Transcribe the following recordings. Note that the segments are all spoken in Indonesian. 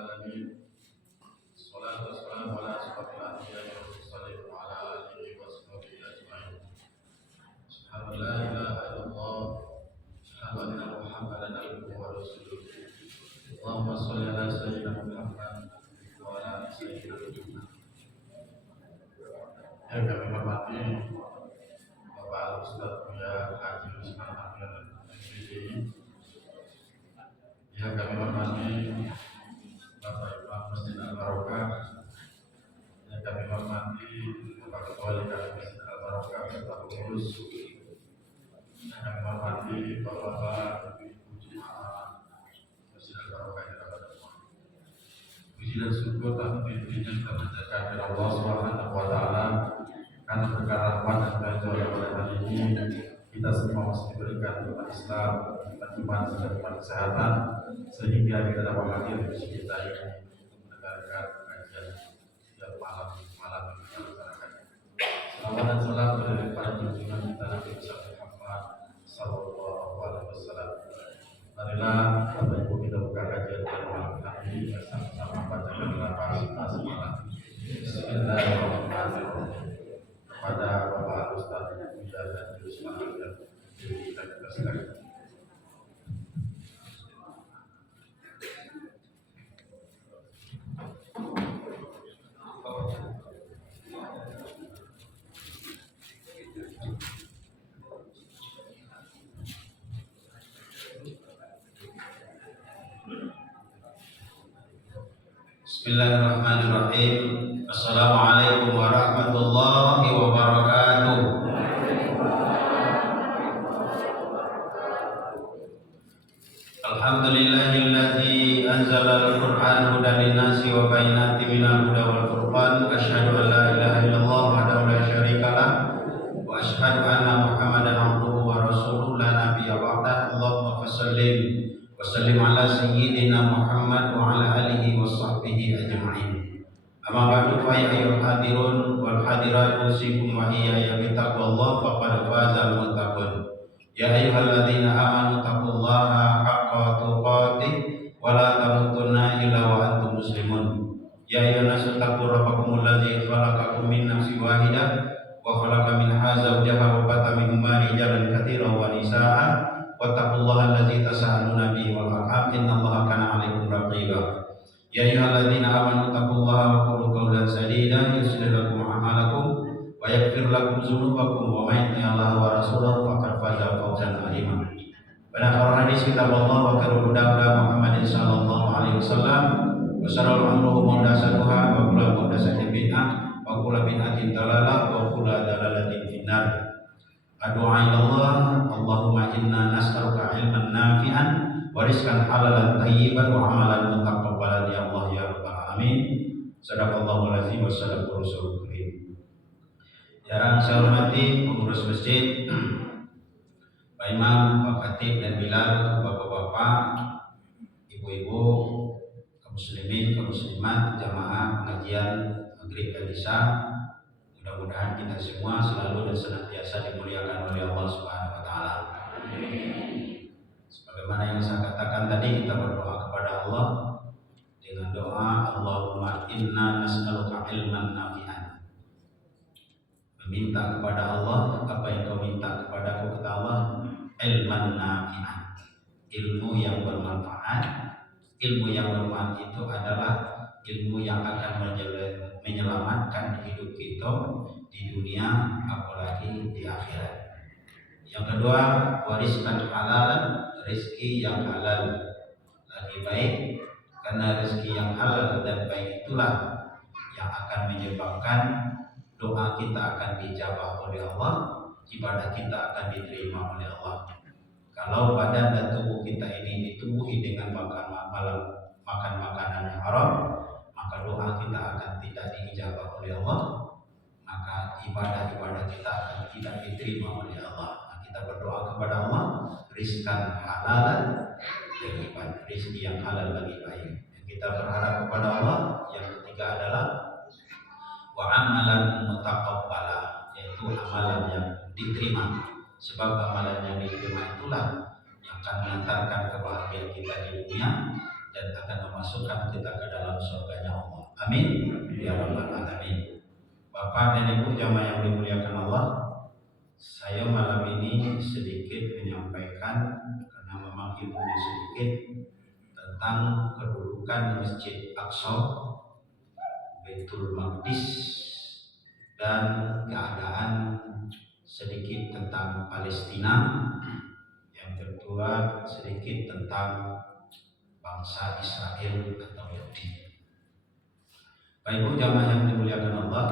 العالمين والصلاة والسلام على أشرف الأنبياء والمرسلين وعلى آله وصحبه أجمعين. أشهد أن لا إله إلا الله أشهد أن محمدا عبده ورسوله. اللهم صل على سيدنا محمد وعلى آل سيدنا محمد. Yang kami hormati Bapak Ustadz Buya Haji Usman Amir MPD, yang kami hormati Bapak Imam Masjid Al-Barokah, yang kami hormati Bapak Ketua Lingkar Masjid Al-Barokah serta pengurus, yang kami hormati Bapak-bapak, Ibu Jemaah Masjid Al-Barokah yang ada semua. Puji dan syukur tak henti-hentinya kita panjatkan kepada Allah Subhanahu wa Ta'ala, karena berkat rahmat dan karunia pada hari ini kita semua masih diberikan nikmat Islam, nikmat iman dan nikmat kesehatan, sehingga kita dapat hadir di masjid kita ini untuk mendengarkan kajian setiap malam yang kita laksanakan. Salawat dan salam kepada junjungan kita Nabi Muhammad Sallallahu Alaihi Wasallam. Marilah Bapak Ibu kita buka kajian pada malam ini bersama-sama bacakan lafaz semalam. Bismillahirrahmanirrahim. Pada Bapak Ustadz Buya Haji Usman Amir kita silakan. Bismillahirrahmanirrahim. Assalamualaikum warahmatullahi wabarakatuh. Alhamdulillahilladzi anzala al-Qur'ana hudan lin-nasi wa bayyinatin minal huda wal furqan. Asyhadu an la ilaha illallah wahdahu la syarika lah wa asyhadu anna Muhammadan abduhu wa rasuluhu la nabiyya ba'dah. Allahumma fassallim wa sallim ala sayyidina Muhammad wa ala alihi wa sahbihi ajma'in. Amma ba'du fa ya ayyuhal hadirun wal hadirat usikum wa iyaya bittaqwallah faqad fazal muttaqun. Ya ayyuhalladzina amanu taqullaha haqqa tuqatih wa la tamutunna illa wa antum muslimun. Ya ayyuhan nasu taqu rabbakumul ladzi khalaqakum min nafsin wahidah wa khalaqa minha zawjaha wa batha minhuma rijalan katsiran wa nisaa'a wattaqullaha allazi tasaaluna bihi wal arham innallaha kana 'alaikum raqiba. Ya ayyuhalladzina amanu taqullaha wa qulu qawlan sadida yuslih lakum a'malakum wa yaghfir lakum dzunubakum wa may yuti'illah wa rasulahu faqad faza fawzan 'azima. Pada hadis kitab Allah wa khairul huda Muhammadin sallallahu alaihi wasallam wa syarrul umuri muhdatsatuha wa kullu muhdatsatin bid'ah wa kullu bid'atin dalalah wa kullu dalalatin finnar. Addu'a ilallah, Allahumma inna nas'aluka ilman nafi'an wa rizqan halalan thayyiban wa amalan mutaqabbalan ya Allah ya rabbal alamin. Sadaqallahul azim wa sadaqar rasulul karim. Yang saya hormati pengurus masjid, Pak Imam, Pak Khatib dan Bilal, Bapak-bapak, Ibu-ibu, kaum muslimin, kaum muslimat, jamaah pengajian Maghrib dan Isya. Mudah-mudahan kita semua selalu dan senantiasa dimuliakan oleh Allah Subhanahu wa Ta'ala. Sebagaimana yang saya katakan tadi, kita berdoa kepada Allah dengan doa Allahumma inna nas'aluka ilman nafi'an. Meminta kepada Allah apa yang kau minta kepadaku, kata Allah, ilman nafi'an, ilmu yang bermanfaat. Ilmu yang bermanfaat itu adalah ilmu yang akan menyelamatkan hidup kita di dunia apalagi di akhirat. Yang kedua, wariskan halal, rezeki yang halal lagi baik, karena rezeki yang halal dan baik itulah yang akan menyebabkan doa kita akan dijabah oleh Allah, ibadah kita akan diterima oleh Allah. Kalau badan dan tubuh kita ini ditumbuhi dengan makan makanan yang haram, maka doa kita akan tidak diijabah oleh Allah, maka ibadah-ibadah kita akan tidak diterima oleh Allah. Nah, kita berdoa kepada Allah, rizkan halalan thayyiban, rizki yang halal lagi baik. Yang kita berharap kepada Allah, yang ketiga adalah wa amalan mutaqabbala, yaitu amalan yang diterima. Sebab amalan yang diterima itulah yang akan mengantarkan kebahagiaan kita di dunia dan akan masukkan kita ke dalam surganya Allah. Amin ya rabbal alamin. Bapak dan Ibu jamaah yang dimuliakan Allah, saya malam ini sedikit menyampaikan karena memang ilmunya sedikit tentang kedudukan Masjid Aqsa, Baitul Maqdis, dan keadaan sedikit tentang Palestina. Yang kedua sedikit tentang bangsa Israel atau Yahudi. Bapak Ibu jamaah yang dimuliakan Allah,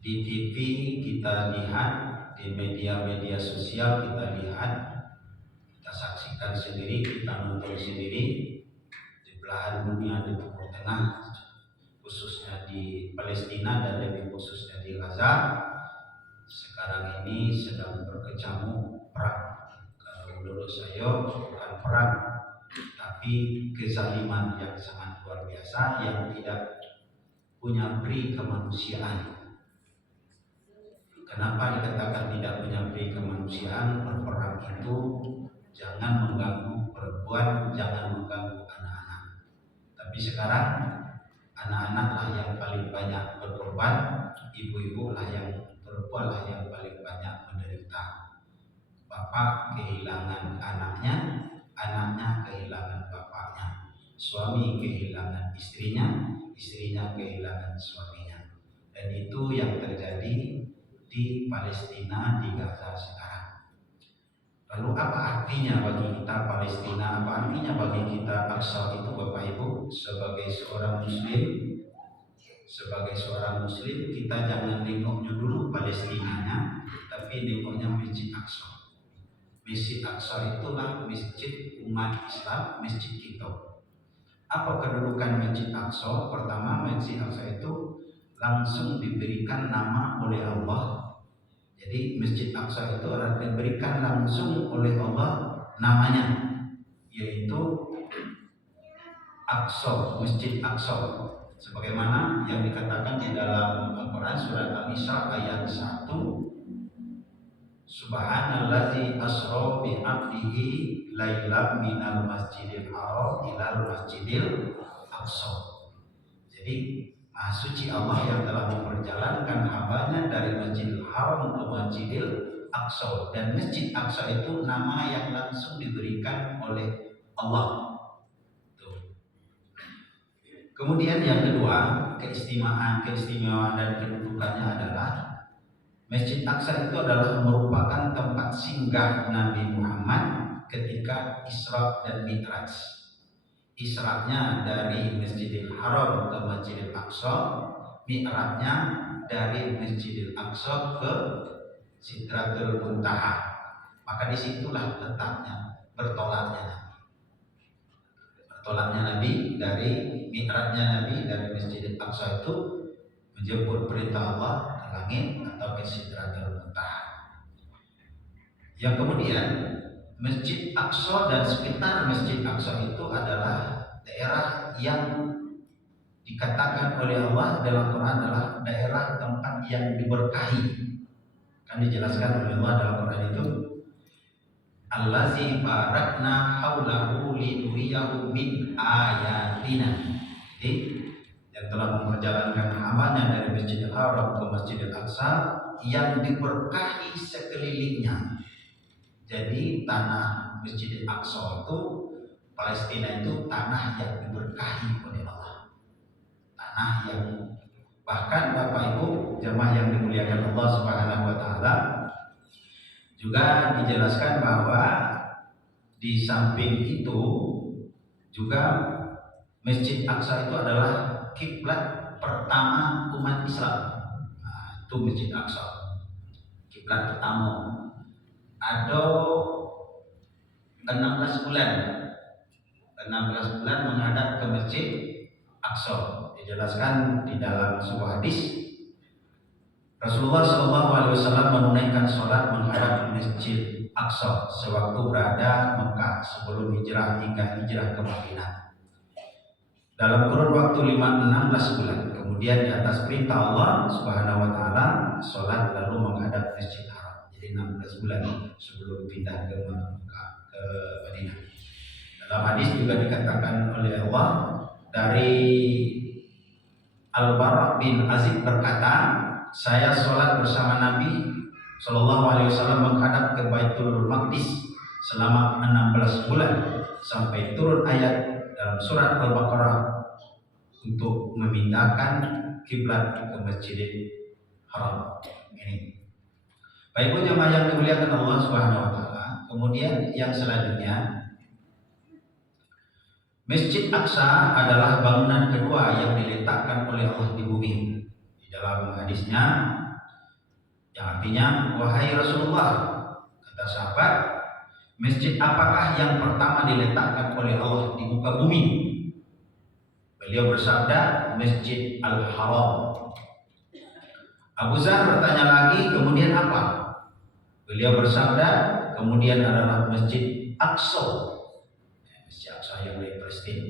di TV kita lihat, di media-media sosial kita lihat, kita saksikan sendiri, kita nonton sendiri di belahan dunia, di Timur Tengah, khususnya di Palestina dan lebih khususnya di Gaza. Sekarang ini sedang berkecamuk perang. Kalau menurut saya bukan perang, tapi kezaliman yang sangat luar biasa yang tidak punya peri kemanusiaan. Kenapa dikatakan tidak punya peri kemanusiaan? Berperang itu jangan mengganggu perempuan, jangan mengganggu anak-anak. Tapi sekarang anak-anaklah yang paling banyak berkorban, ibu-ibu lah yang perempuan lah yang paling banyak menderita. Bapak kehilangan anaknya, anaknya kehilangan bapaknya, suami kehilangan istrinya, istrinya kehilangan suaminya. Dan itu yang terjadi di Palestina, di Gaza sekarang. Lalu apa artinya bagi kita Palestina? Apa artinya bagi kita Aqsa itu Bapak Ibu? Sebagai seorang Muslim kita jangan nengoknya dulu Palestinanya, tapi nengoknya Masjid Aqsa. Masjid Aqsa itulah masjid umat Islam, masjid kita. Apa kedudukan Masjid Aqsa? Pertama, Masjid Aqsa itu langsung diberikan nama oleh Allah. Jadi Masjid Aqsa itu adalah diberikan langsung oleh Allah namanya, yaitu Aqsa, Masjid Aqsa. Sebagaimana yang dikatakan di dalam Al-Quran surat Al-Isra ayat 1, Subhanallazi asra bi 'abdihi lailan minal masjidil haram ilal masjidil aqsa. Jadi Maha suci Allah yang telah memperjalankan hambanya dari Masjidil Haram ke Masjidil Aqsa. Dan Masjid Aqsa itu nama yang langsung diberikan oleh Allah. Tuh. Kemudian yang kedua, keistimewaan dan kedudukannya adalah Masjid Aqsa itu adalah merupakan tempat singgah Nabi Muhammad ketika Isra dan Mi'raj. Isra-nya dari Masjidil Haram ke Masjidil Aqsa, Mi'rajnya dari Masjidil Aqsa ke Sidratul Muntaha. Maka disitulah letaknya, bertolaknya Nabi dari Mi'rajnya Nabi dari Masjidil Aqsa itu menjemput perintah Allah ke langit atau ke Sidratul Muntaha. Yang kemudian Masjid Aqsa dan sekitar Masjid Aqsa itu adalah daerah yang dikatakan oleh Allah dalam Quran adalah daerah tempat yang diberkahi. Kan dijelaskan oleh Allah dalam Quran itu, Allazi barakna haulahu linuriyahu min ayatina. Jadi yang telah memperjalankan hambanya dari Masjidil Haram ke Masjidil Aqsa yang diberkahi sekelilingnya. Jadi tanah Masjidil Aqsa itu, Palestina itu tanah yang diberkahi oleh Allah. Tanah yang bahkan Bapak Ibu jemaah yang dimuliakan Allah Subhanahu wa taala, juga dijelaskan bahwa di samping itu juga Masjid Aqsa itu adalah kiblat pertama umat Islam. Nah, itu Masjid Aqsa, kiblat pertama. Ada 16 bulan menghadap ke Masjid Aqsa. Dijelaskan di dalam sebuah hadis, Rasulullah SAW menunaikan sholat menghadap Masjid Aqsa sewaktu berada Mekah sebelum hijrah hingga hijrah ke Madinah. Dalam kurun waktu 16 bulan. Kemudian di atas perintah Allah Subhanahu wa taala, sholat lalu menghadap Masjid Haram. Jadi 16 bulan sebelum pindah ke Mekah, ke Madinah. Dalam hadis juga dikatakan oleh Allah dari Al-Bara' bin Azib berkata, saya sholat bersama Nabi Shallallahu Alaihi Wasallam menghadap ke Baitul Maqdis selama 16 bulan sampai turun ayat dalam surat Al-Baqarah untuk memindahkan kiblat ke Masjidil Haram. Ini. Baik jemaah yang dimuliakan Allah Subhanahu Wa Taala. Kemudian yang selanjutnya, Masjid Aqsa adalah bangunan kedua yang diletakkan oleh Allah di bumi. Di dalam hadisnya yang artinya, wahai Rasulullah, kata sahabat, masjid apakah yang pertama diletakkan oleh Allah di muka bumi? Beliau bersabda, Masjid Al-Haram. Abu Dzar bertanya lagi, kemudian apa? Beliau bersabda, kemudian adalah Masjid Aqsa. Masjid Aqsa yang dari Palestina.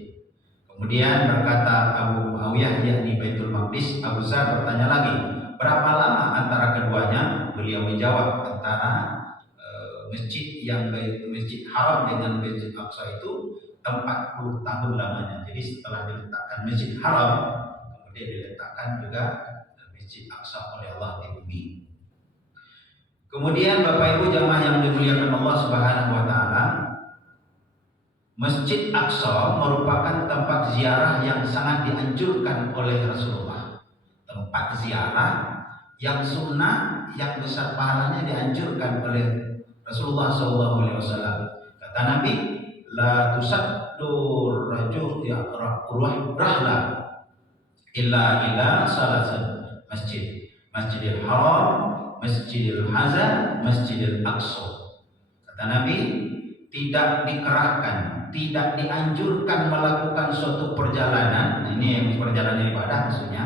Kemudian berkata Abu Muawiyah yakni Baitul Maqdis. Abu Dzar bertanya lagi, berapa lama antara keduanya? Beliau menjawab, antara masjid Haram dengan Masjid Aqsa itu 40 tahun lamanya. Jadi setelah diletakkan Masjid Haram, kemudian diletakkan juga Masjid Aqsa oleh Allah di bumi. Kemudian Bapak Ibu jamaah yang dimuliakan Allah Subhanahu Wa Taala, Masjid Aqsa merupakan tempat ziarah yang sangat dianjurkan oleh Rasulullah. Tempat ziarah yang sunnah, yang besar pahalanya dianjurkan oleh Rasulullah SAW. Kata Nabi, la tusaddu rajul rahla illa ila salasan masjid, Masjidil Haram, Masjidil Hazan, Masjidil Aqsa. Kata Nabi, tidak dikerahkan, tidak dianjurkan melakukan suatu perjalanan, ini yang perjalanan ibadah maksudnya,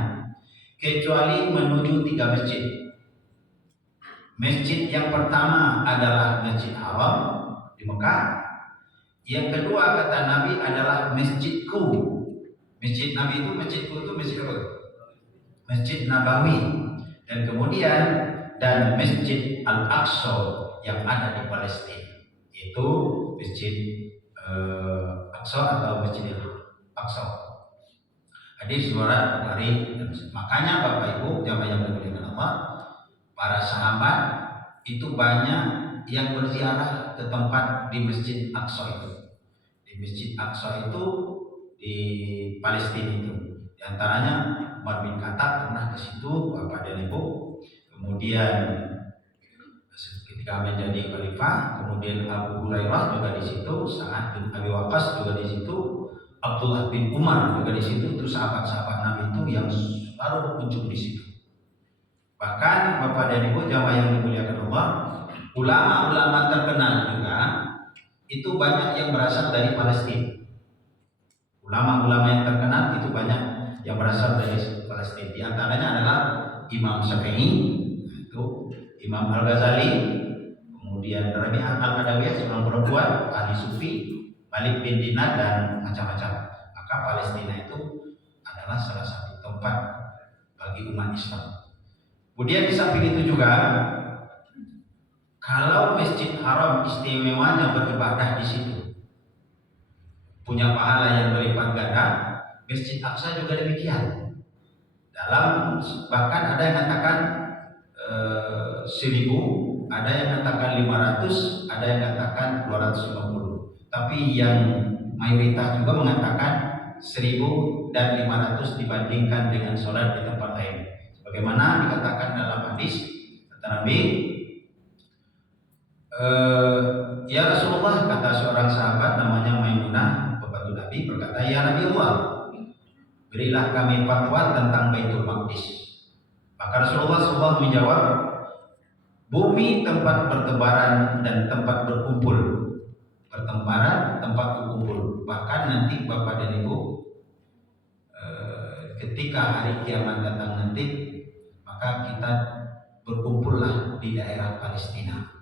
kecuali menuju 3 masjid. Masjid yang pertama adalah Masjid Haram di Mekah. Yang kedua kata Nabi adalah masjidku. Masjid Nabi itu masjidku itu masjid apa? Masjid Nabawi. Dan kemudian dan Masjid Al-Aqsa yang ada di Palestina, yaitu Masjid Aqsa atau Masjidil Aqsa. Hadis suara dari makanya Bapak Ibu jamaah yang dimuliakan Allah, para sahabat itu banyak yang berziarah ke tempat di Masjid Aqsa itu. Di Masjid Aqsa itu di Palestina itu. Di antaranya Umar bin Khattab pernah ke situ, Bapak dan Ibu. Kemudian ketika menjadi khalifah, kemudian Abu Hurairah juga di situ, Sa'ad bin Abi Waqqas juga di situ, Abdullah bin Umar juga di situ. Itu sahabat-sahabat Nabi itu yang selalu berkunjung di situ. Bahkan Bapak dan Ibu jamaah yang dimuliakan Allah, ulama-ulama terkenal juga itu banyak yang berasal dari Palestina. Ulama-ulama yang terkenal itu banyak yang berasal dari Palestina. Di antaranya adalah Imam Syafi'i, itu Imam Al-Ghazali, kemudian Rabi'ah Al-Adawiyah, seorang perempuan, ahli sufi, Malik bin Dinar, dan macam-macam. Maka Palestina itu adalah salah satu tempat bagi umat Islam. Kemudian di samping itu juga, kalau Masjid Haram istimewanya beribadah di situ, punya pahala yang berlipat ganda, Masjid Aqsa juga demikian. Dalam bahkan ada yang katakan 1000, ada yang katakan 500, ada yang katakan 250. Tapi yang mayoritas juga mengatakan 1000 dan 500 dibandingkan dengan sholat di tempat lain. Bagaimana dikatakan dalam hadis, kata Nabi, ya Rasulullah, kata seorang sahabat namanya Maimunah, pembantu Nabi, berkata, ya Nabi Allah, berilah kami fatwa tentang Baitul Maqdis. Maka Rasulullah SAW menjawab, bumi tempat bertebaran dan tempat berkumpul. Pertembaran, tempat berkumpul. Bahkan nanti Bapak dan Ibu, ketika hari kiamat datang nanti, maka kita berkumpullah di daerah Palestina.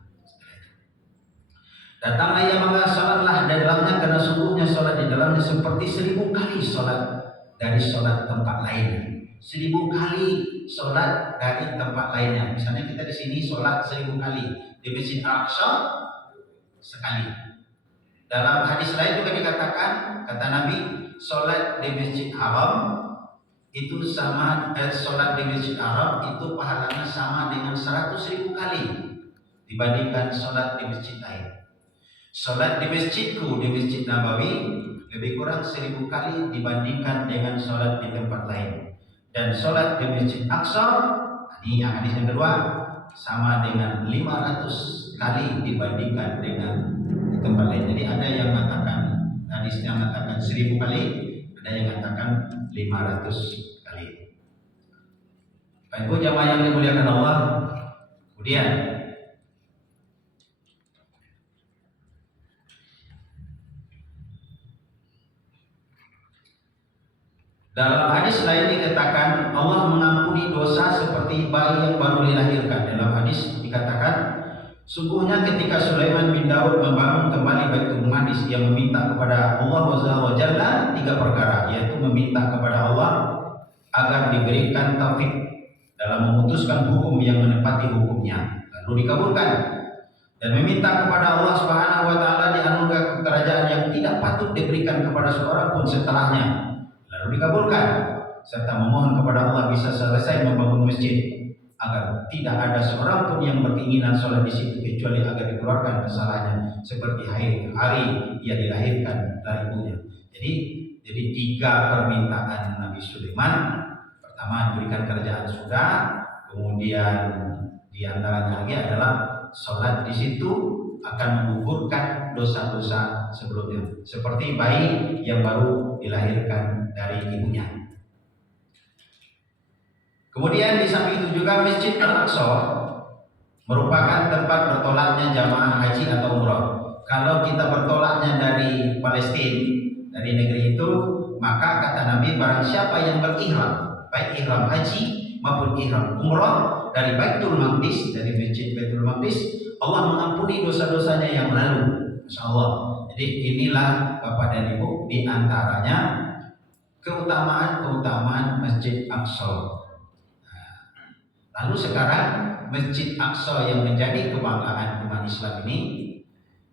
Datanglah ia maka sholatlah di dalamnya, karena sungguhnya sholat di dalamnya seperti 1000 kali sholat dari sholat tempat lain. 1000 kali sholat dari tempat lainnya. Misalnya kita di sini sholat 1000 kali, di Masjid Al-Aqsa sekali. Dalam hadis lain juga dikatakan, kata Nabi, sholat di Masjid Haram itu sama, sholat di Masjid Haram itu pahalanya sama dengan 100.000 kali dibandingkan sholat di masjid lain. Sholat di masjidku, di Masjid Nabawi, lebih kurang 1.000 kali dibandingkan dengan sholat di tempat lain. Dan sholat di Masjid Aqsa, ini yang hadis yang kedua, sama dengan 500 kali dibandingkan dengan di tempat lain. Jadi ada yang mengatakan, hadisnya mengatakan 1.000 kali, ada yang mengatakan 500 kali. Baik, Ibu jamaah yang dimuliakan Allah. Kemudian dalam hadis lain dikatakan Allah mengampuni dosa seperti bayi yang baru dilahirkan. Dalam hadis dikatakan, sungguhnya ketika Sulaiman bin Daud membangun kembali Baitul Maqdis, ia meminta kepada Allah Azza wa Jalla 3 perkara, yaitu meminta kepada Allah agar diberikan taufik dalam memutuskan hukum yang menepati hukumnya, lalu dikabulkan, dan meminta kepada Allah Subhanahu wa taala dianugerahkan kerajaan yang tidak patut diberikan kepada seorang pun setelahnya, lalu dikabulkan, serta memohon kepada Allah bisa selesai membangun masjid agar tidak ada seorang pun yang berkeinginan sholat di situ kecuali agar dikeluarkan kesalahannya seperti hari ia dilahirkan dari ibunya. Jadi 3 permintaan Nabi Sulaiman. Pertama, diberikan kerajaan sudah, kemudian di antaranya lagi adalah sholat di situ akan menggugurkan dosa-dosa sebelumnya, seperti bayi yang baru dilahirkan dari ibunya. Kemudian di samping itu juga Masjid Al-Aqsa merupakan tempat bertolaknya jamaah haji atau umrah. Kalau kita bertolaknya dari Palestina, dari negeri itu, maka kata Nabi, barang siapa yang berihram, baik ihram haji maupun ihram umrah dari Baitul Maqdis, dari Masjid Baitul Maqdis, Allah mengampuni dosa-dosanya yang lalu. Masya Allah. Jadi inilah Bapak dan Ibu di antaranya keutamaan Masjid Aqsa. Lalu sekarang Masjid Aqsa yang menjadi kebanggaan umat Islam ini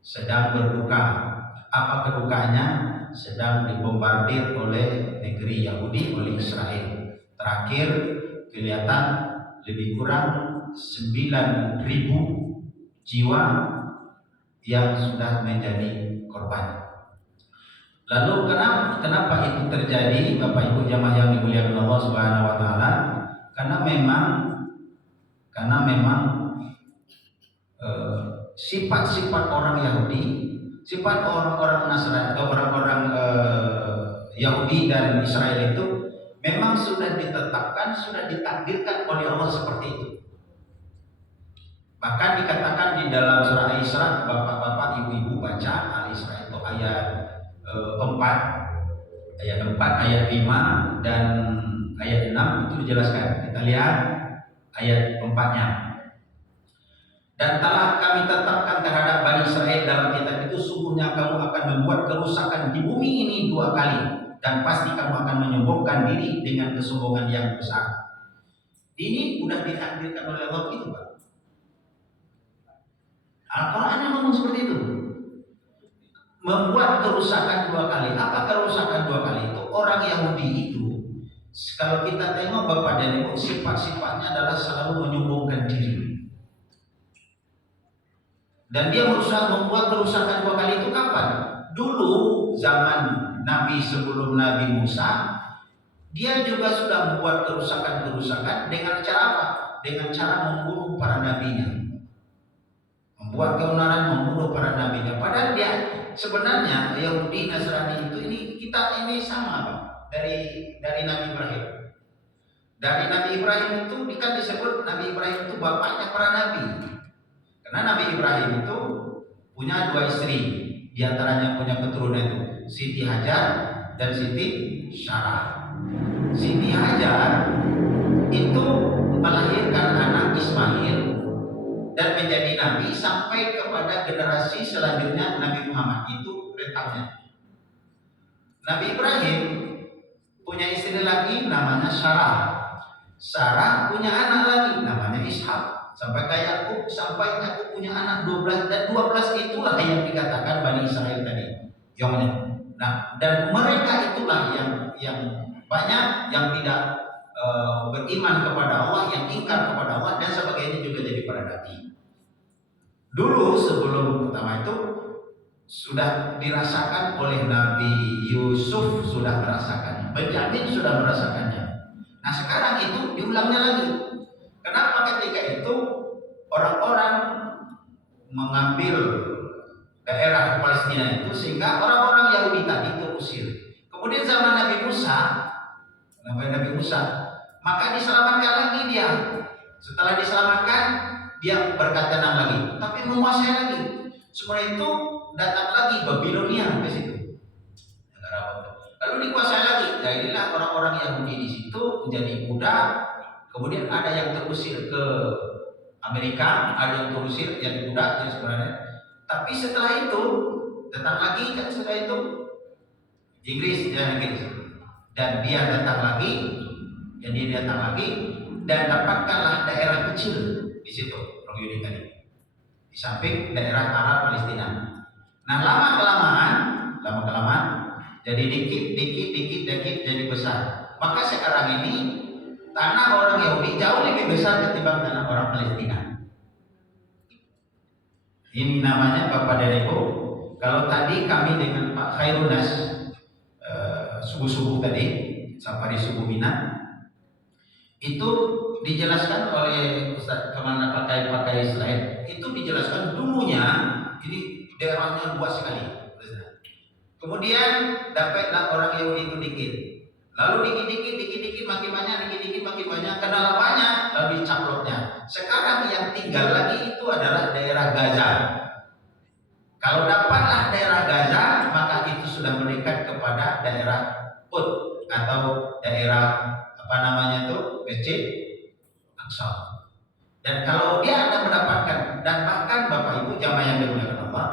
sedang berduka. Apa kedukanya? Sedang dibombardir oleh negeri Yahudi, oleh Israel. Terakhir kelihatan lebih kurang 9.000 jiwa yang sudah menjadi korban. Lalu kenapa itu terjadi, Bapak Ibu jamaah yang dimuliakan Allah Subhanahu wa taala? Karena memang sifat-sifat orang Yahudi, sifat orang-orang Nasrani atau orang-orang Yahudi dan Israel itu memang sudah ditetapkan, sudah ditakdirkan oleh Allah seperti itu. Bahkan dikatakan di dalam surah Al-Isra, bapak-bapak, ibu-ibu baca Al-Isra itu ayat 4, ayat 5 dan ayat 6 itu dijelaskan. Kita lihat ayat 4-nya. Dan telah kami tetapkan terhadap Bani Israel dalam kitab itu, sungguhnya kamu akan membuat kerusakan di bumi ini 2 kali, dan pasti kamu akan menyombongkan diri dengan kesombongan yang besar. Ini sudah ditakdirkan oleh Allah itu, Pak. Al-Quran yang ngomong seperti itu. Membuat kerusakan 2 kali. Apa kerusakan 2 kali itu? Orang Yahudi itu, kalau kita tengok Bapak dan Ibu, sifat-sifatnya adalah selalu menyombongkan diri. Dan dia berusaha membuat kerusakan 2 kali itu kapan? Dulu zaman Nabi sebelum Nabi Musa, dia juga sudah membuat kerusakan-kerusakan dengan cara apa? Dengan cara membunuh para nabinya. Membuat keonaran, membunuh para nabinya. Padahal dia sebenarnya Yahudi Nasrani itu kita ini sama, Pak. Dari Nabi Ibrahim. Dari Nabi Ibrahim itu kan disebut Nabi Ibrahim itu bapaknya para nabi. Karena Nabi Ibrahim itu punya 2 istri, di antaranya punya keturunan itu Siti Hajar dan Siti Sarah. Siti Hajar itu melahirkan anak Ismail dan menjadi nabi sampai kepada generasi selanjutnya Nabi Muhammad, itu rentangnya. Nabi Ibrahim punya istri lagi namanya Sarah. Sarah punya anak lagi namanya Ishak. sampai Yakub punya anak 12, dan 12 itulah yang dikatakan Bani Israel tadi. Nah, dan mereka itulah yang banyak yang tidak beriman kepada Allah, yang ingkar kepada Allah, dan sebagainya juga jadi para nabi. Dulu sebelum pertama itu sudah dirasakan oleh Nabi Yusuf, sudah merasakannya, Benyamin sudah merasakannya. Nah sekarang itu diulangnya lagi. Kenapa ketika itu orang-orang mengambil daerah Palestina itu sehingga orang-orang Yahudi tadi terusir. Kemudian zaman Nabi Musa, maka diselamatkan lagi dia. Setelah diselamatkan, dia berkata lagi, tapi menguasai lagi. Semua itu datang lagi Babilonia ke situ. Lalu dikuasai lagi. Jadilah orang-orang Yahudi di situ menjadi budak. Kemudian ada yang terusir ke Amerika, ada yang terusir jadi budak dan sebenarnya. Tapi setelah itu datang lagi kan setelah itu Inggris. Dan dia datang lagi, dan dapatkanlah daerah kecil di situ, orang Yahudi tadi, di samping daerah Arab Palestina. Nah lama kelamaan, jadi dikit jadi besar. Maka sekarang ini tanah orang Yahudi jauh lebih besar ketimbang tanah orang Palestina. Ini namanya Bapak dan Ibu. Kalau tadi kami dengan Pak Khairunas subuh-subuh tadi, safari subuh Minat, itu dijelaskan oleh Ustaz kemana pakai Israel. Itu dijelaskan dulunya ini daerahnya luas sekali. Kemudian dapatlah orang Yahudi itu dikit. Lalu dikit makin banyak, kenal banyak, lalu dicaploknya. Sekarang yang tinggal lagi itu adalah daerah Gaza. Kalau dapatlah daerah Gaza, maka itu sudah mendekat kepada daerah Qud atau daerah Masjid Aqsa. Dan kalau dia ada mendapatkan, dan bahkan Bapak Ibu jamaah yang dimuliakan Allah,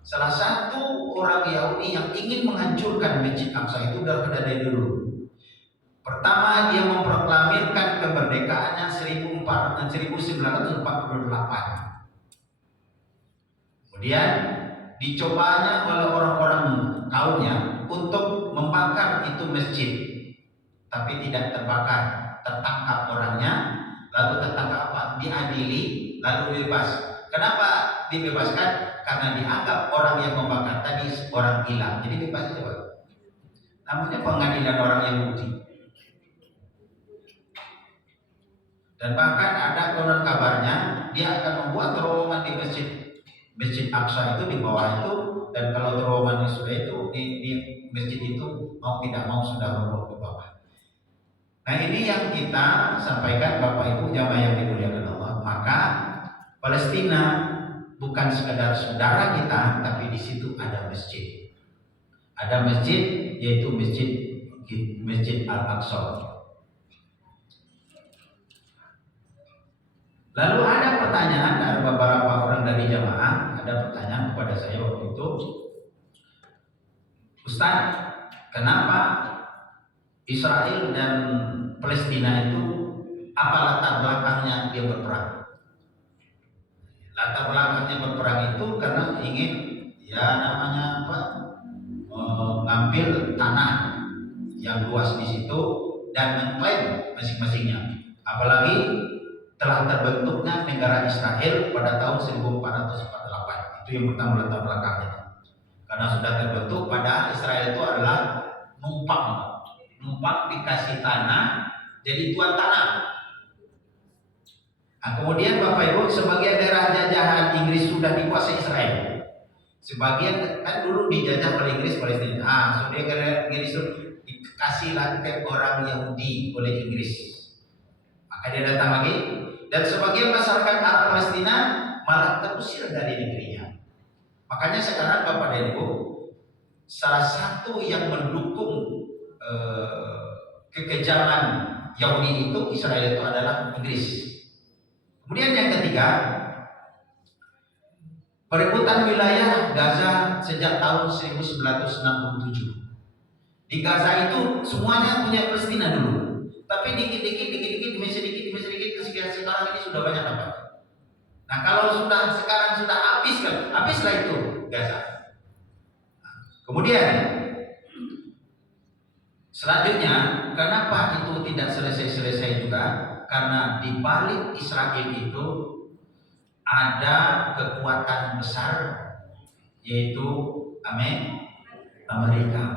salah satu orang Yahudi yang ingin menghancurkan Masjid Aqsa itu dari dulu. Pertama dia memproklamirkan kemerdekaannya 1948. Kemudian dicobanya oleh orang-orang kaumnya untuk membakar itu masjid, tapi tidak terbakar, tertangkap orangnya, lalu diadili, lalu bebas. Kenapa dibebaskan? Karena dianggap orang yang membakar tadi orang gila, jadi bebas saja Pak. Namanya pengadilan orang Yahudi. Dan bahkan ada konon kabarnya dia akan membuat terowongan di Masjid Aqsa itu di bawah itu, dan kalau terowongan sudah itu di masjid itu mau tidak mau sudah roboh ke bawah. Nah ini yang kita sampaikan Bapak Ibu jamaah yang dimuliakan Allah. Maka Palestina bukan sekadar saudara kita, tapi di situ ada masjid. Ada masjid, yaitu Masjid Al-Aqsa. Lalu ada pertanyaan dari beberapa orang dari jamaah, ada pertanyaan kepada saya waktu itu, Ustaz, kenapa Israel dan Palestina itu apa latar belakangnya dia berperang? Latar belakangnya berperang itu karena ingin mengambil tanah yang luas di situ dan mengklaim masing-masingnya. Apalagi telah terbentuknya negara Israel pada tahun 1448. Itu yang pertama latar belakangnya. Karena sudah terbentuk, pada Israel itu adalah numpang dikasih tanah, jadi tuan tanah. Nah, kemudian Bapak Ibu, sebagian daerah jajahan Inggris sudah dikuasai Israel. Sebagian kan dulu dijajah oleh Inggris Palestina. Sudah Inggris itu dikasihlah ke orang Yahudi oleh Inggris. Maka dia datang lagi, dan sebagian masyarakat Arab Palestina malah terusir dari negerinya. Makanya sekarang Bapak dan Ibu, salah satu yang mendukung kekejaman Yahudi itu Israel itu adalah Inggris. Kemudian yang ketiga, perebutan wilayah Gaza sejak tahun 1967. Di Gaza itu semuanya punya Palestina dulu, tapi dikit demi sedikit sekarang ini sudah banyak apa? Nah kalau sekarang sudah habis kan, habislah itu Gaza. Kemudian selanjutnya, kenapa itu tidak selesai-selesai juga? Karena di balik Israel itu ada kekuatan besar, yaitu Amerika.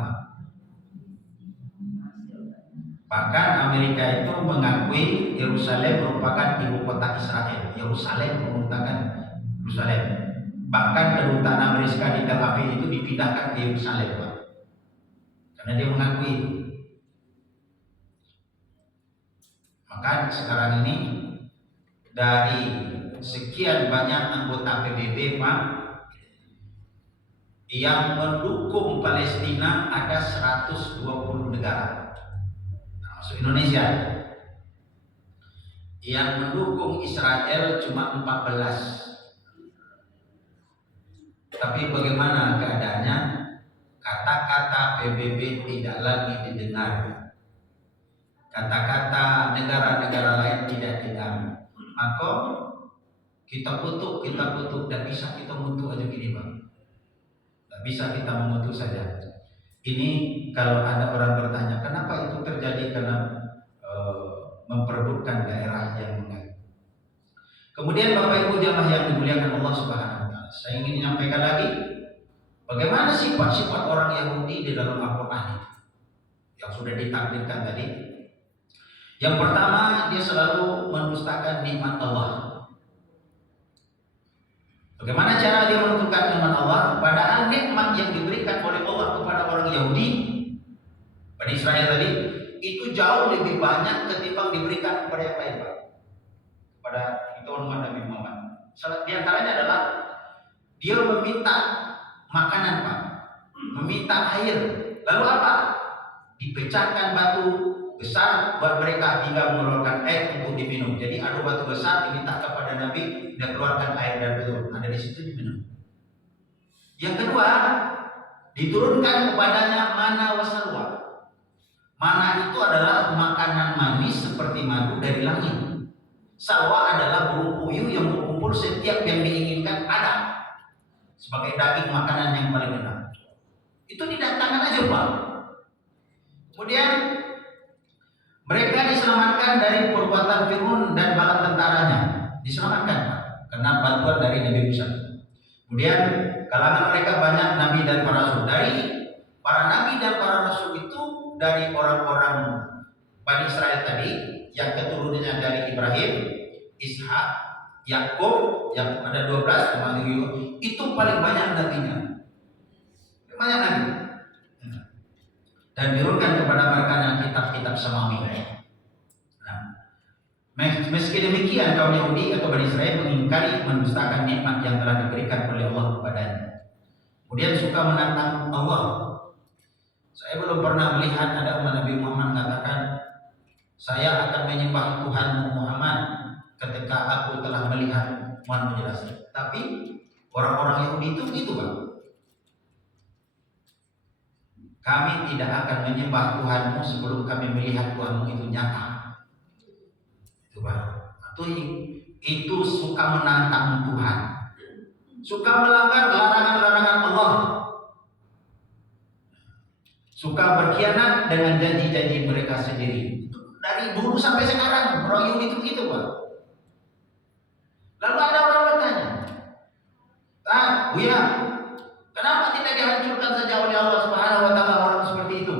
Bahkan Amerika itu mengakui Yerusalem merupakan ibu kota Israel. Yerusalem merupakan Yerusalem. Bahkan kedutaan Amerika di Tel Aviv itu dipindahkan ke Yerusalem, Pak. Karena dia mengakui itu. Maka sekarang ini dari sekian banyak anggota PBB, Pak, yang mendukung Palestina ada 120 negara, termasuk Indonesia. Yang mendukung Israel cuma 14. Tapi bagaimana keadaannya? Kata-kata PBB tidak lagi didengar. Kata-kata negara-negara lain tidak didengar. Maka kita kutuk, tidak bisa kita mengutuk aja gini, Bang. Tidak bisa kita mengutuk saja. Ini kalau ada orang bertanya, kenapa itu terjadi? Karena memperebutkan daerah yang mengalir. Kemudian Bapak Ibu jamaah yang dimuliakan Allah Subhanahu wa taala, saya ingin menyampaikan lagi bagaimana sifat-sifat orang Yahudi di dalam Al-Qur'an yang sudah ditakdirkan tadi. Yang pertama, dia selalu mendustakan nikmat Allah. Bagaimana cara dia menentukan nikmat Allah? Padahal nikmat yang diberikan oleh Allah kepada orang Yahudi, Bani Israel tadi, itu jauh lebih banyak ketimbang diberikan kepada yang lain, Pak. Kepada kita umat Nabi Muhammad. Salah di antaranya adalah dia meminta makanan, Pak, meminta air. Lalu apa? Dipecahkan batu besar buat mereka hingga mengeluarkan air untuk diminum. Jadi ada batu besar diminta kepada Nabi dan keluarkan air dan betul ada di situ diminum. Yang kedua, diturunkan kepadanya mana wasalwa. Mana itu adalah makanan manis seperti madu dari langit. Salwa adalah burung puyuh yang berkumpul setiap yang diinginkan ada sebagai daging makanan yang paling enak. Itu didatangkan aja, Pak. Kemudian mereka diselamatkan dari perbuatan Fir'aun dan bala tentaranya. Diselamatkan, Pak, karena bantuan dari Nabi Musa. Kemudian kalangan mereka banyak nabi dan para rasul. Dari para nabi dan para rasul itu dari orang-orang Bani Israel tadi yang keturunannya dari Ibrahim, Ishak, Yakub yang ada 12 termasuk itu paling banyak nabinya. Banyak nabi. Dan diurunkan kepada mereka kitab-kitab samawi. Nah, meski demikian kaum Yahudi atau Bani Israel mengingkari, mendustakan nikmat yang telah diberikan oleh Allah kepadanya. Kemudian suka menantang Allah. Saya belum pernah melihat ada umat Nabi Muhammad mengatakan, saya akan menyembah Tuhan Muhammad ketika aku telah melihat Muhammad menjelaskan. Tapi orang-orang Yahudi itu begitu, Pak. Kami tidak akan menyembah Tuhanmu sebelum kami melihat Tuhanmu itu nyata. Itu, Pak. Itu suka menantang Tuhan, suka melanggar larangan-larangan Allah, suka berkhianat dengan janji-janji mereka sendiri. Dari dulu sampai sekarang orang Yahudi itu begitu, Pak. Lalu ada orang bertanya, Buya, kenapa tidak dihancurkan saja oleh Allah Subhanahu wa taala orang seperti itu?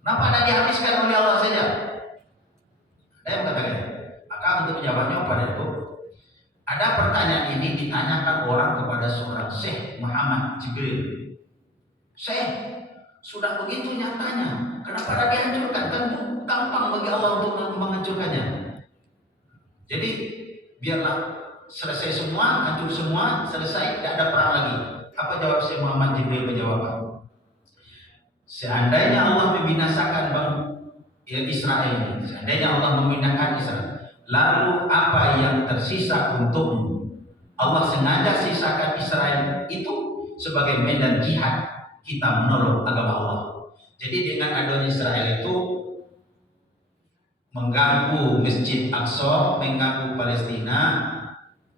Kenapa tidak dihabiskan oleh Allah saja? Ada yang katakan, maka untuk menjawabnya pada itu, ada pertanyaan ini ditanyakan orang kepada seorang Syekh Muhammad Jibril. Syekh, sudah begitu nyatanya, kenapa tidak dihancurkan? Kan gampang bagi Allah untuk menghancurkannya. Jadi biarlah selesai semua, hancur semua, selesai, tidak ada perang lagi. Apa jawab Syekh Muhammad Jibril? Menjawab, seandainya Allah membinasakan Israel, seandainya Allah membinasakan Israel, lalu apa yang tersisa untukmu? Allah sengaja sisakan Israel itu sebagai medan jihad kita menolong agama Allah. Jadi dengan adanya Israel itu mengganggu Masjid Aqsa, mengganggu Palestina,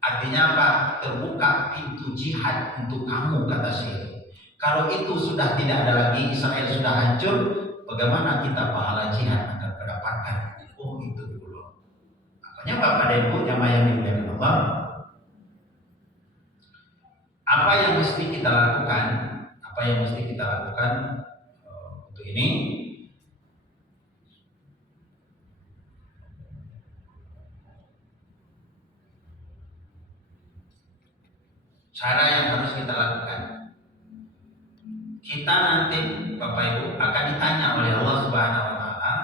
Artinya apa? Terbuka pintu jihad untuk kamu, kata Syekh. Kalau itu sudah tidak ada lagi, Israel sudah hancur, bagaimana kita pahala jihad akan mendapatkan? Oh, itu dulu. Makanya Bapak dan Ibu jamaah yang dimuliakan Allah, apa yang mesti kita lakukan? Apa yang mesti kita lakukan untuk ini? Cara yang harus kita lakukan. Kita nanti Bapak Ibu akan ditanya oleh Allah Subhanahu wa taala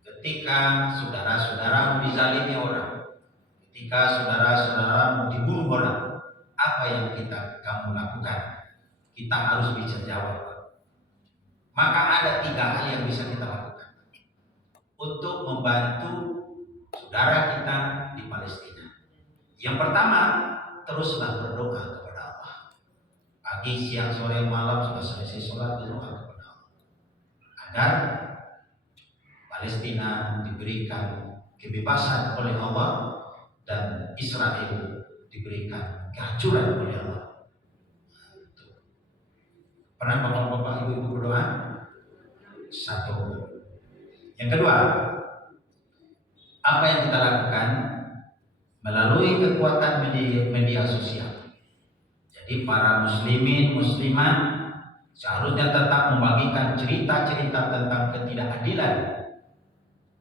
ketika saudara-saudara dizalimi orang, ketika saudara-saudara dibunuh orang, apa yang kamu lakukan? Kita harus bisa jawab. Maka ada 3 hal yang bisa kita lakukan untuk membantu saudara kita di Palestina. Yang pertama, teruslah berdoa kepada Allah. Pagi, siang, sore, malam sudah selesai sholat, berdoa kepada Allah agar Palestina diberikan kebebasan oleh Allah dan Israel diberikan kehancuran oleh Allah. Pernah bapak-bapak, ibu-ibu berdoa? Satu. Yang kedua, apa yang kita lakukan? Melalui kekuatan media sosial. Jadi para muslimin, muslimat seharusnya tetap membagikan cerita-cerita tentang ketidakadilan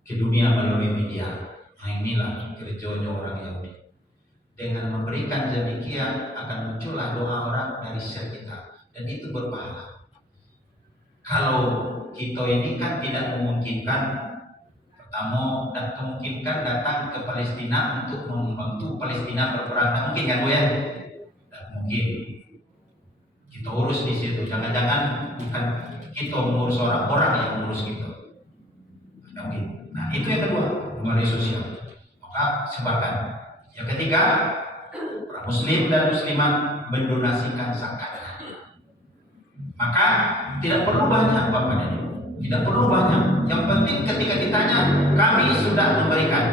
ke dunia melalui media. Nah, inilah kerjanya orang Yahudi. Dengan memberikan demikian akan muncullah doa orang dari share kita, dan itu berpahala. Kalau kita ini kan tidak memungkinkan dan kemungkinan datang ke Palestina untuk membantu Palestina berperang. Tidak mungkin kan Bu ya? Tidak mungkin. Kita urus di situ. Jangan-jangan bukan kita mengurus orang yang mengurus kita. Tidak mungkin. Nah, itu yang kedua, media sosial. Maka sebarkan. Yang ketiga, para muslim dan muslimat mendonasikan zakatnya. Maka tidak perlu banyak Bapak dan Ibu. Tidak perlu banyak. Yang penting ketika ditanya, kami sudah memberikan.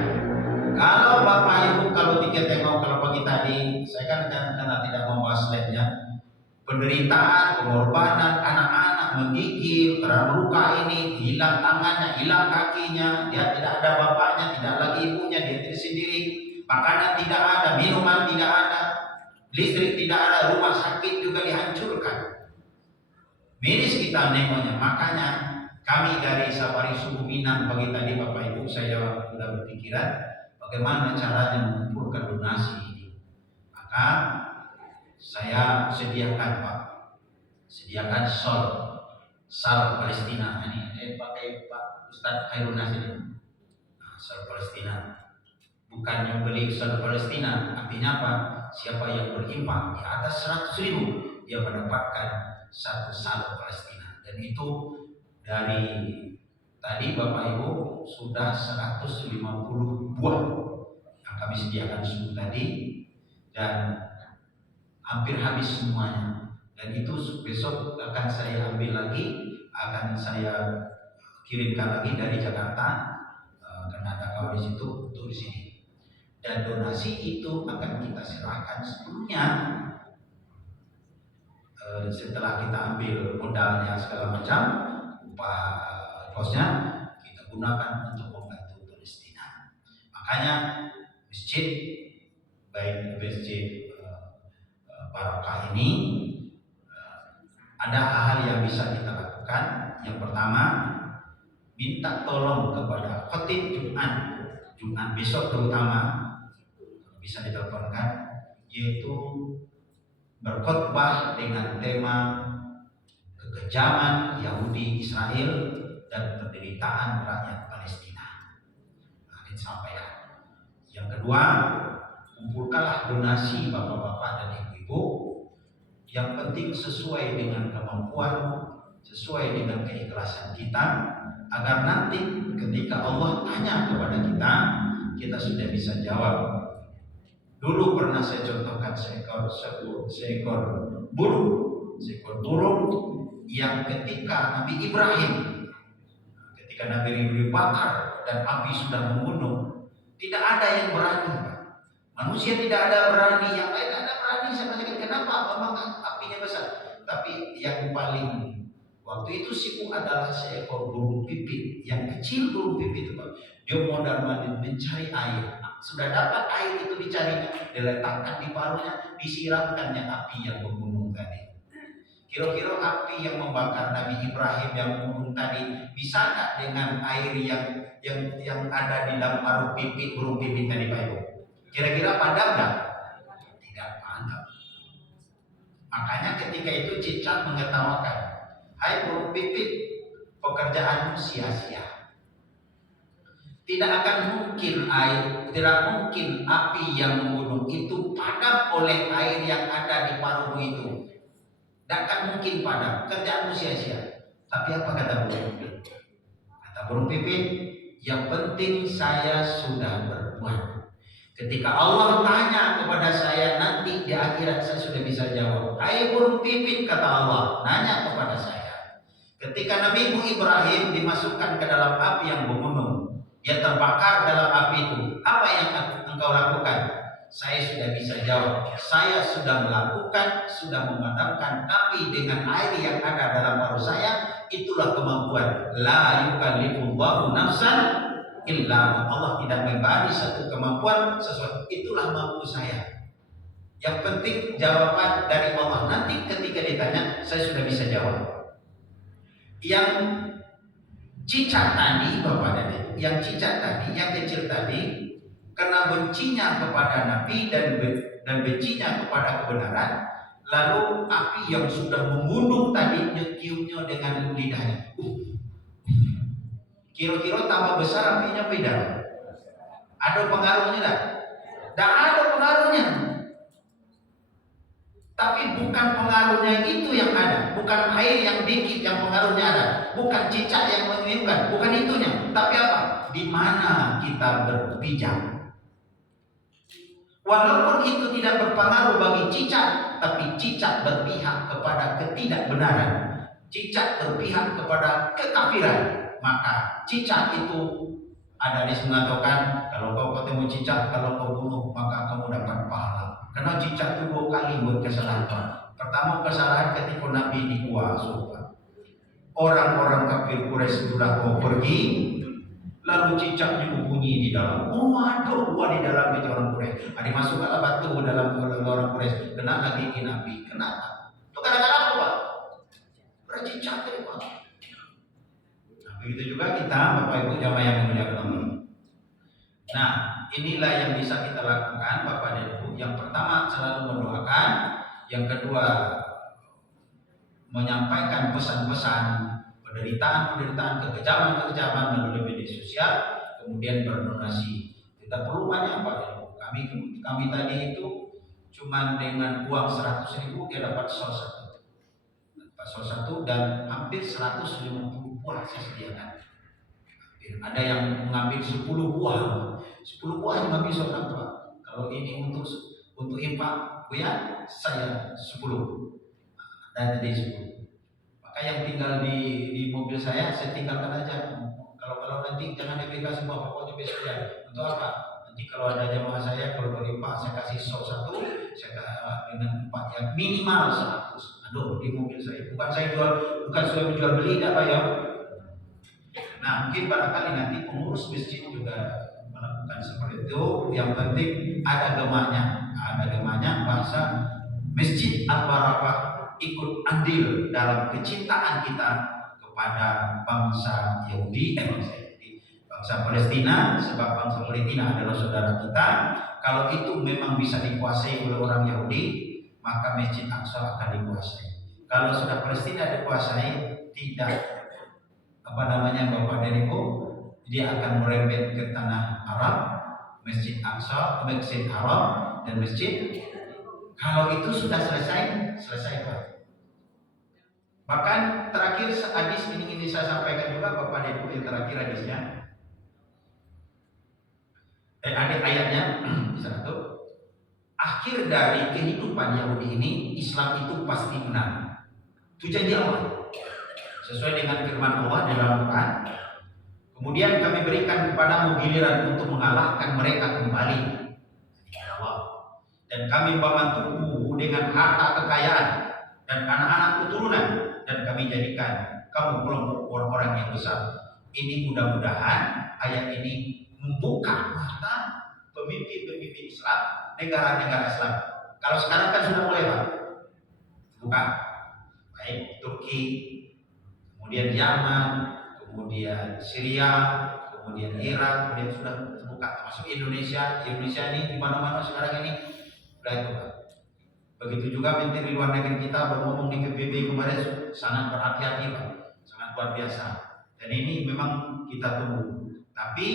Kalau Bapak Ibu, kalau tengok kalau pagi tadi, saya kan karena tidak membahas slide-nya, penderitaan, pengorbanan, anak-anak menggigil, terluka ini, hilang tangannya, hilang kakinya, dia tidak ada bapaknya, tidak lagi ibunya, dia sendiri, makanan tidak ada, minuman tidak ada, listrik tidak ada, rumah sakit juga dihancurkan. Miris kita nengoknya. Makanya kami dari Safari Subuh Minang pagi tadi Bapak Ibu, saya sudah berpikiran bagaimana caranya mengumpulkan donasi ini. Maka saya sediakan Pak, sediakan sal Palestina ini. Pakai Pak Ustadz Khairul Nasir. Sal Palestina. Bukan yang beli sal Palestina, artinya apa? Siapa yang berinfak di atas 100.000 dia mendapatkan satu sal Palestina. Dan itu dari tadi Bapak Ibu sudah 150 buah yang kami sediakan subuh tadi, dan hampir habis semuanya. Dan itu besok akan saya ambil lagi, akan saya kirimkan lagi dari Jakarta karena ada kawan di situ untuk di sini. Dan donasi itu akan kita serahkan sebelumnya. Setelah kita ambil modalnya segala macam, upah kosnya kita gunakan untuk membantu Palestina. Makanya masjid, baik masjid Barakah ini, ada hal-hal yang bisa kita lakukan. Yang pertama, minta tolong kepada khotib Jumat besok terutama, bisa diteleponkan, yaitu berkhotbah dengan tema kekejaman Yahudi Israel dan penderitaan rakyat Palestina. Nah, disampaikan. Yang kedua, kumpulkanlah donasi bapak-bapak dan ibu-ibu. Yang penting sesuai dengan kemampuan, sesuai dengan keikhlasan kita, agar nanti ketika Allah tanya kepada kita sudah bisa jawab. Dulu pernah saya contohkan seekor burung yang ketika Nabi Ibrahim dibakar dan api sudah membunuh, tidak ada yang berani Manusia tidak ada berani, yang lain ada berani sama sekali. Kenapa? Memang apinya besar. Tapi yang paling waktu itu sibuk adalah seekor burung pipit yang kecil. Burung pipit itu Pak, dia mondar mandir mencari air. Sudah dapat air itu dicarinya, diletakkan di paruhnya, disiramkannya api yang membunuh tadi. Kira-kira api yang membakar Nabi Ibrahim yang membunuh tadi bisa nggak dengan air yang ada di dalam paruh pipit burung pipit tadi Pak Ibu? Kira-kira padam nggak? Tidak padam. Makanya ketika itu cicak mengetawakan, hai burung pipit, pekerjaanmu sia-sia. Tidak akan mungkin api yang membunuh itu padam oleh air yang ada di paruh itu. Tidak akan mungkin padam, kerjaanmu sia-sia. Tapi apa kata burung pipit? Kata burung pipit, yang penting saya sudah berbuat. Ketika Allah tanya kepada saya nanti di akhirat, saya sudah bisa jawab. Hai burung pipit, kata Allah, nanya kepada saya. Ketika Nabi Ibrahim dimasukkan ke dalam api yang bergunung, dia terbakar dalam api itu, apa yang engkau lakukan? Saya sudah bisa jawab. Saya sudah melakukan, sudah memadamkan api dengan air yang ada dalam paruh saya. Itulah kemampuan. La yukallifullahu nafsan illa, Allah tidak memberi satu kemampuan sesuatu. Itulah mampu saya. Yang penting jawaban dari Allah. Nanti ketika ditanya, saya sudah bisa jawab. Yang cicak tadi, Bapak dan Ibu, yang cicak tadi, yang kecil tadi, karena bencinya kepada Nabi dan bencinya kepada kebenaran, lalu api yang sudah membunuh tadi nyetiupnya dengan lidahnya. Kira-kira tambah besar apinya beda. Ada pengaruhnya tak? Tak ada pengaruhnya. Tapi bukan pengaruhnya itu yang ada, bukan air yang dikit yang pengaruhnya ada, bukan cicak yang meniupkan, bukan itunya. Tapi apa? Di mana kita berpijak? Walaupun itu tidak berpengaruh bagi cicak, tapi cicak berpihak kepada ketidakbenaran, cicak berpihak kepada kekafiran, maka cicak itu ada di mengatakan, kalau kau ketemu cicak, kalau kau bunuh, maka kamu dapat pahala. Karena cicak itu 2 kali buat kesalahan. Pertama kesalahan ketika Nabi di Gua Surga. Orang-orang kafir Quraisy sudah mau pergi, lalu cicaknya berbunyi di dalam. Oh, ada gua di dalam itu orang Quraisy. Ada masuklah batu dalam orang Quraisy. Kena lagi Nabi. Kenapa? Itu kadang-kadang apa Pak? Bercicak tadi Pak. Nah, begitu juga kita Bapak Ibu jamaah yang mulia Allah. Nah, inilah yang bisa kita lakukan Bapak dan Ibu. Yang pertama selalu mendoakan, yang kedua menyampaikan pesan-pesan penderitaan, kekejaman melalui media sosial, kemudian berdonasi. Tidak perlu banyak Pak Ibu. Kami tadi itu cuma dengan uang 100.000 dia dapat sol satu dan hampir 150 buah saya sediakan. Ada yang mengambil 10 buah. 10 buah yang habis orang Pak. Kalau ini untuk infak, ya saya 10 dan jadi 10. Maka yang tinggal di mobil saya tinggalkan aja. Kalau nanti jangan diberikan semua, pokoknya besok ya. Untuk apa? Nanti kalau ada jamaah saya kalau berinfak saya kasih sol 1, saya dengan infak yang minimal 100. Aduh di mobil saya. Bukan saya jual beli, tidak Pak ya. Nah mungkin barangkali nanti pengurus masjid juga melakukan seperti itu. Yang penting ada gemanya bahasa Masjid Al-Barakah ikut andil dalam kecintaan kita kepada bangsa Yahudi, bangsa Palestina, sebab bangsa Palestina adalah saudara kita. Kalau itu memang bisa dikuasai oleh orang Yahudi, maka Masjid Aqsa akan dikuasai. Kalau sudah Palestina dikuasai, tidak Bapak dan Ibu, dia akan merembet ke tanah Arab, Masjid Aqsa, Masjid Haram dan Masjid. Kalau itu sudah selesai Pak. Bahkan terakhir hadis ini saya sampaikan juga Bapak dan Ibu, yang terakhir hadisnya. Ada ayatnya di sana tuh. Akhir dari kehidupan Yahudi ini, Islam itu pasti benar. Itu janji Allah. Sesuai dengan firman Allah di dalam Quran. Kemudian kami berikan kepadamu giliran untuk mengalahkan mereka kembali. Allah. dan kami membantumu dengan harta kekayaan dan anak-anak keturunan, dan kami jadikan kamu kelompok orang-orang yang besar. Ini mudah-mudahan ayat ini membuka mata pemimpin-pemimpin Islam, negara-negara Islam. Kalau sekarang kan sudah mulai Pak, buka, baik Turki, kemudian Yaman, kemudian Syria, kemudian Irak, kemudian sudah terbuka, termasuk Indonesia. Indonesia ini di mana-mana sekarang ini sudah itu Pak. Begitu juga Menteri Luar Negeri kita berngomong di PBB kemarin sangat berhati-hati Pak, sangat luar biasa. Dan ini memang kita tunggu. Tapi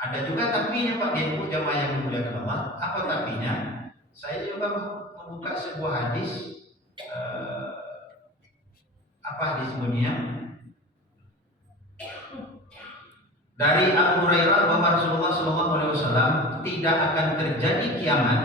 ada juga tapinya Pak, dia jamaah yang dimuliakan Allah. Apa tapinya? Saya juga membuka sebuah hadis. Apa hadis bunyinya? Dari Abu Hurairah bahwa Rasulullah SAW tidak akan terjadi kiamat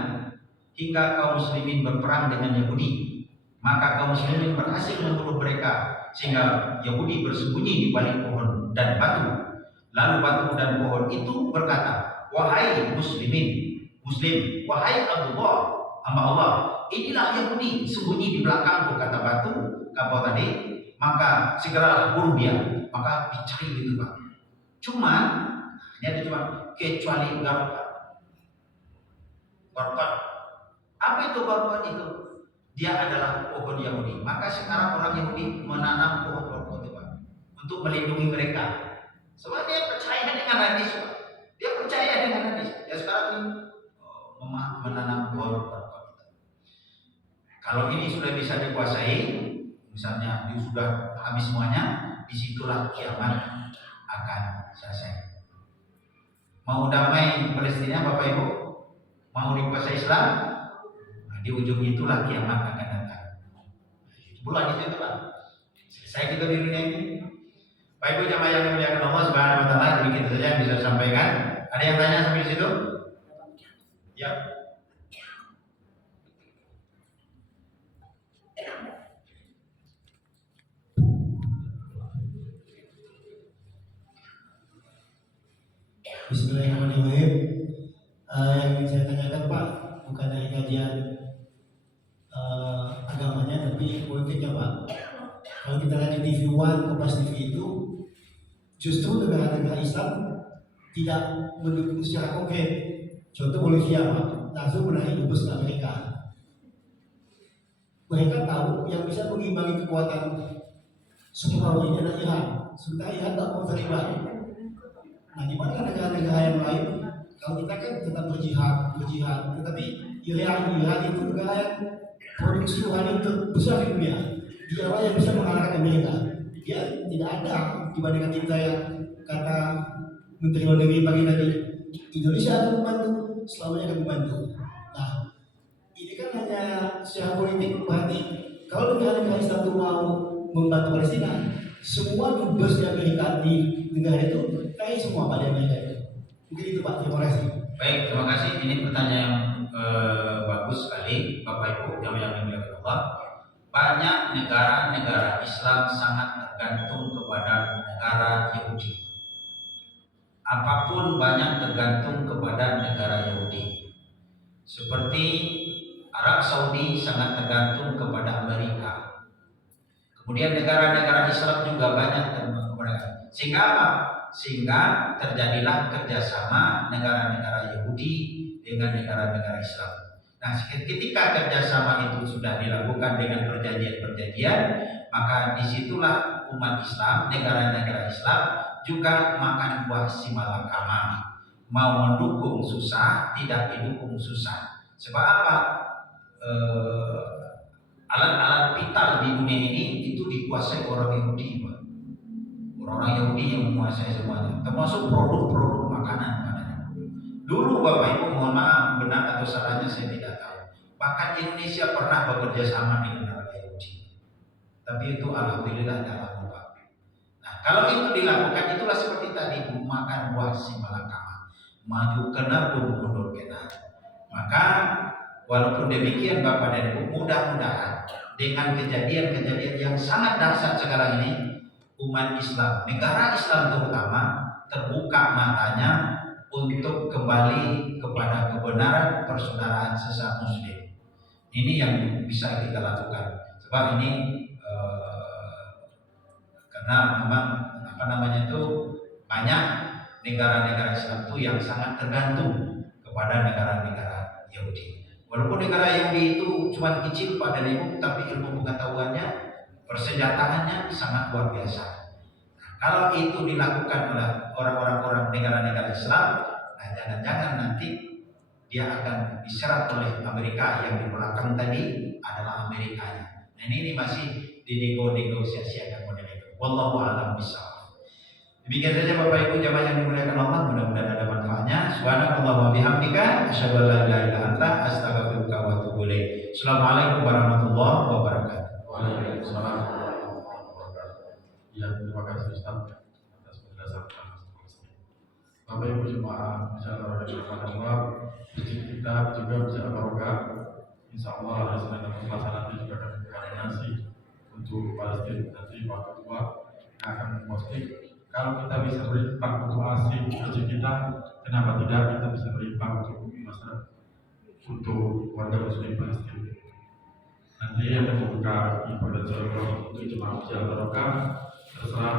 hingga kaum muslimin berperang dengan Yahudi. Maka kaum muslimin berhasil membunuh mereka sehingga Yahudi bersembunyi di balik pohon dan batu. Lalu batu dan pohon itu berkata, wahai muslimin, muslim, wahai Abdullah, hamba Allah, inilah Yahudi sembunyi di belakangku, kata batu, kapal tadi. Maka segeralah bunuh dia. Maka dicari gitu Pak. Cuma ini ada cuma kecuali Garqad. Apa itu Garqad itu? Dia adalah pohon Yahudi. Maka sekarang orang Yahudi menanam pohon Garqad itu Pak, untuk melindungi mereka. Sebab dia percaya dengan hadis Pak. Dia percaya dengan hadis. Ya sekarang ini menanam pohon Garqad. Kalau ini sudah bisa dikuasai, misalnya dia sudah habis semuanya, disitulah kiamat akan selesai. Mau damai Palestina Bapak Ibu? Mau dikuasai Islam? Nah, di ujung itulah kiamat akan datang. Bulan itu Pak. Selesai kita di dunia ini. Bapak Ibu jamaah yang dimuliakan Allah Subhanahu wa taala, demikian saja yang bisa sampaikan. Ada yang tanya sampai situ? Ya. Bismillahirrahmanirrahim. Yang ingin saya tanyakan Pak, bukan dari kajian agamanya, tapi politiknya Pak. Kalau kita lihat di TV One, Kompas TV itu, justru negara-negara Islam tidak mendukung secara konkret. Contoh Bolivia Pak, langsung menarik dubes ke Amerika. Mereka tahu yang bisa mengimbangi kekuatan superpower ini adalah Iran. Sementara Iran tak mau terlibat. Nah, di mana negara-negara yang lain? Kalau kita kan tetap berjihad, tetapi Iran itu negara yang produksi uranium terbesar di dunia. Dia yang bisa mengalahkan Amerika. Dia tidak ada dibandingkan kita yang kata Menteri Luar Negeri pagi tadi, Indonesia akan membantu, selamanya akan membantu. Nah, ini kan hanya secara politik. Berarti kalau negara-negara Islam itu mau membantu Palestina, semua dubes di Amerika di negara itu kayak semua pada Amerika itu. Mungkin itu Pak, terima kasih. Baik, terima kasih. Ini pertanyaan yang bagus sekali Bapak Ibu yang dimuliakan Allah. Banyak negara-negara Islam sangat tergantung kepada negara Yahudi. Apapun banyak tergantung kepada negara Yahudi. Seperti Arab Saudi sangat tergantung kepada Amerika. Kemudian negara-negara Islam juga banyak tergantung kepada Amerika. Sehingga apa? Sehingga terjadilah kerjasama negara-negara Yahudi dengan negara-negara Islam. Nah, ketika kerjasama itu sudah dilakukan dengan perjanjian-perjanjian, maka disitulah umat Islam, negara-negara Islam juga makan buah si malakama. Mau mendukung susah, tidak didukung susah. Sebab apa? Alat-alat vital di dunia ini itu dikuasai orang Yahudi, Pak. Orang Yahudi yang menguasai semuanya, termasuk produk-produk makanan. Dulu Bapak Ibu, mohon maaf benar atau salahnya saya tidak tahu. Bahkan Indonesia pernah bekerja sama dengan negara Yahudi. Tapi itu alhamdulillah dalam lupa. Nah, kalau itu dilakukan, itulah seperti tadi makan buah si malakama. Maju kena pun mundur kena. Maka walaupun demikian Bapak dan Ibu, mudah-mudahan dengan kejadian-kejadian yang sangat dahsyat sekarang ini, umat Islam, negara Islam terutama terbuka matanya untuk kembali kepada kebenaran persaudaraan sesama Muslim. Ini yang bisa kita lakukan. Sebab ini karena memang banyak negara-negara Islam itu yang sangat tergantung kepada negara-negara Yahudi. Walaupun negara Yahudi itu cuma kecil pada ilmu, tapi ilmu pengetahuannya, persenjataannya sangat luar biasa. Nah, kalau itu dilakukan oleh orang-orang negara-negara Islam, nah jangan-jangan nanti dia akan diserang oleh Amerika yang di belakang tadi adalah Amerikanya. Nah ini masih dinegosiasikan model itu. Wallahu a'lam bishawab. Demikian saja Bapak Ibu jamaah yang dimuliakan Allah, mudah-mudahan ada manfaatnya. Subhanallah wa bihamdika asyhadu an la ilaha illa anta astaghfiruka wa atubu ilaik. Assalamualaikum warahmatullahi wabarakatuh. Waalaikumsalam warahmatullahi wabarakatuh. Ya, terima kasih Ustaz atas penjelasan masing-masing. Bapak Ibu jemaah masyarakat Allah, masjid kita juga bisa barokah. Insya Allah hari Senin dan Selasa nanti juga akan koordinasi untuk Palestina nanti waktu tua akan memposting. Kalau kita bisa berimpact untuk asing masjid kita, kenapa tidak kita bisa berimpact untuk masyarakat, untuk warga Muslim Palestina. Nanti yang membuka ibadah untuk jemaah barokah terserah.